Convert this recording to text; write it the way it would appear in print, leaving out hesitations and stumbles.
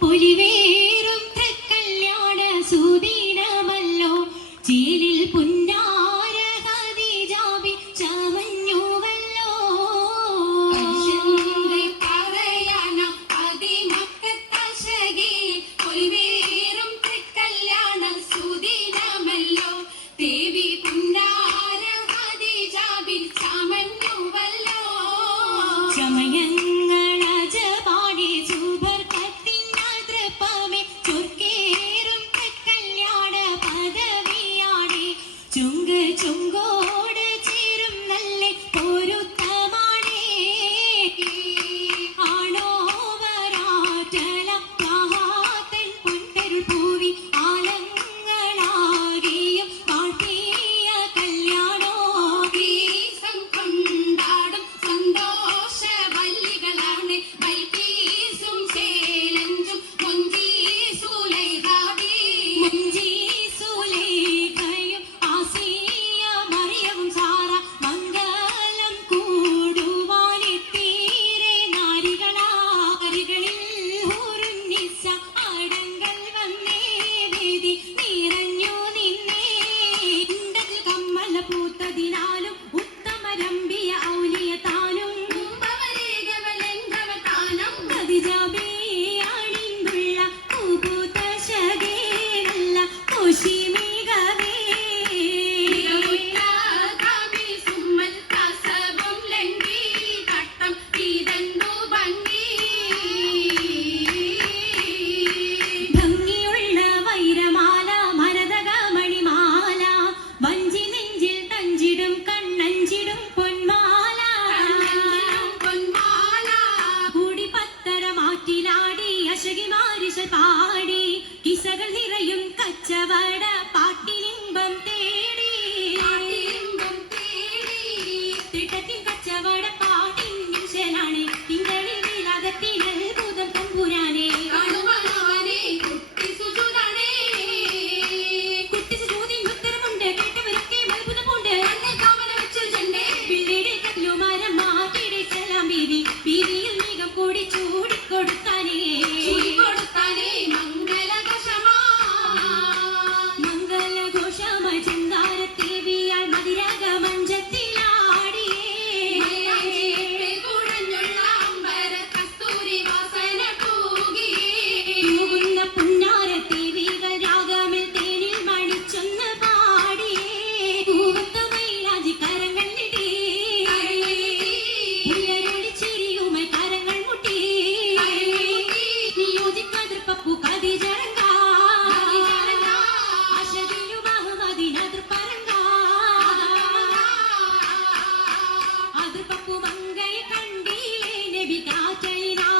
പൊലിവേറും തൃക്കല്യാണ സുദിനമല്ലോ ചേലിൽ പുന്നാര ഖദീജാബി ചമഞ്ഞുവല്ലോ പറയാന അതിമക്കത്തശകി പൊലിവേറും തൃക്കല്യാണ സുദിനമല്ലോ ദേവി പുന്നാര ഖദീജാബി ചമഞ്ഞുവല്ലോ ചമയങ്ങളജപാടി സുബർക്കത്തിനതൃപ്പമേ ചൊർക്കേറും തൃക്കല്യാണ പദവിയാടി ചുങ്ക് ചുങ്കോട് ചേരും നല്ല പൊരുത്തമാണേ ആണോ വരാറ്റല മഹാതൻ പൊൻകരുൾ പൂവി ആലങ്ങളാകിയും വാഴ്ത്തിയ കല്യാണോ വീസം കൊണ്ടാടും സന്തോഷ വല്ലികളാണ് ബൽക്കീസും ശേലഞ്ചും മുഞ്ചി സുലൈഖാബി മുഞ്ചി സുലൈഖയും ആസിയ മറിയവും സാറ മംഗലം കൂടുവാനെത്തീരെ നാരികളിൽ ഹുറുന്നിസ അടങ്കൽ വന്നേ വേദി നിറഞ്ഞു നിന്നേ ഇണ്ടതിൽ കമ്മല പൂത്തതിനാലും ഉത്തമരമ്പിയ ഔലിയ താനും ഖദീജാബി അണിന്തുള്ള പൂപൂത്ത ശകേനല്ല കോശിമികവേ ഭംഗിയുള്ള വൈരമാല മരതകമണിമാല വഞ്ചി നെഞ്ചിൽ തഞ്ചിടും കണ്ണഞ്ചിടും പൊന്മാല കൂടി പത്തര മാറ്റിലാടി അശകിമാരിശ പാടി കിസകൾ നിറയും കച്ചവട പാട്ടിലിമ്പം തേടി തിട്ടത്തിൻ കച്ചവട പാട്ടിൻ നിമിഷനാണ് തിങ്കളിൽ വിലാകത്തിൽ അത്ഭുതം തമ്പുരാനെ കുട്ടി സുജൂദിൻ ഉത്തരമുണ്ട് കേട്ടവരൊക്കെ അത്ഭുതമുണ്ട് പിള്ളേടെ കല്ലുമാരം മാറ്റിയുടെ സലാം ബീവി ബീവിയിൽ മേഘം കൂടി ചൂടിക്കൊടുത്താനേ മംഗളഘോഷമായി ചിങ്കാരത്തേവിയാൽ മതിരക തൂകുന്ന പുന്നാരത്തേവികൾ രാഗമിൽ തേനിൽ മണിച്ചൊന്ന് പാടിയേ പൂവത്ത മൈലാഞ്ചി കരങ്ങളിടേ ഉയരൊളിച്ചിരിയുമായി കരങ്ങൾ മുട്ടി നിയോജിക്കാതിർപ്പപ്പു ഖദീജറങ്ക അശദിലും അഹ്മദിനതിർപ്പരങ്ക അതിർപ്പപ്പു മങ്കയെ കണ്ടില്ലേ നബി കാറ്റലിനാ